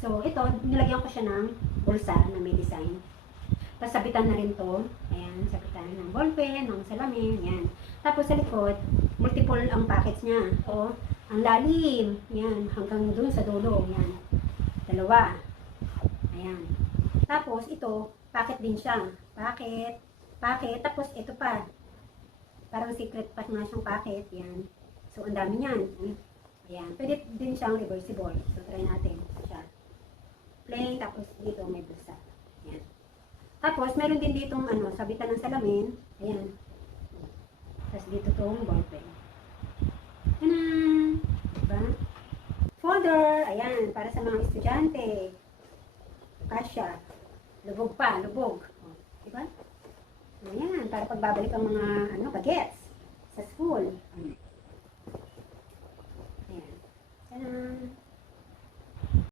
So, ito, nilagyan ko siya ng bulsa na may design. Tapos, sabitan na rin to. Ayan, sabitan ng ballpen, ng salamin, yan. Tapos, sa likod, multiple ang packets niya. O, ang lalim. Yan, hanggang dun sa dulo. Yan. Dalawa. Ayan. Tapos, ito, packet din siya. Packet, packet. Tapos, ito pa. Parang secret pa nga siyang packet. Yan. So, ang dami niyan. Ayan. Pwede din siyang reversible. So, try natin. Siya. Plain, tapos dito may bulsa. Ayan. Tapos, meron din ditong sabitan ng salamin. Ayan. Tapos dito tong ballpen. Ayan. Diba? Folder. Ayan. Para sa mga estudyante. Kasya. Lubog pa. Lubog. Diba? Ayan. Para pagbabalik ang mga bagets sa school. Ayan. Ayan.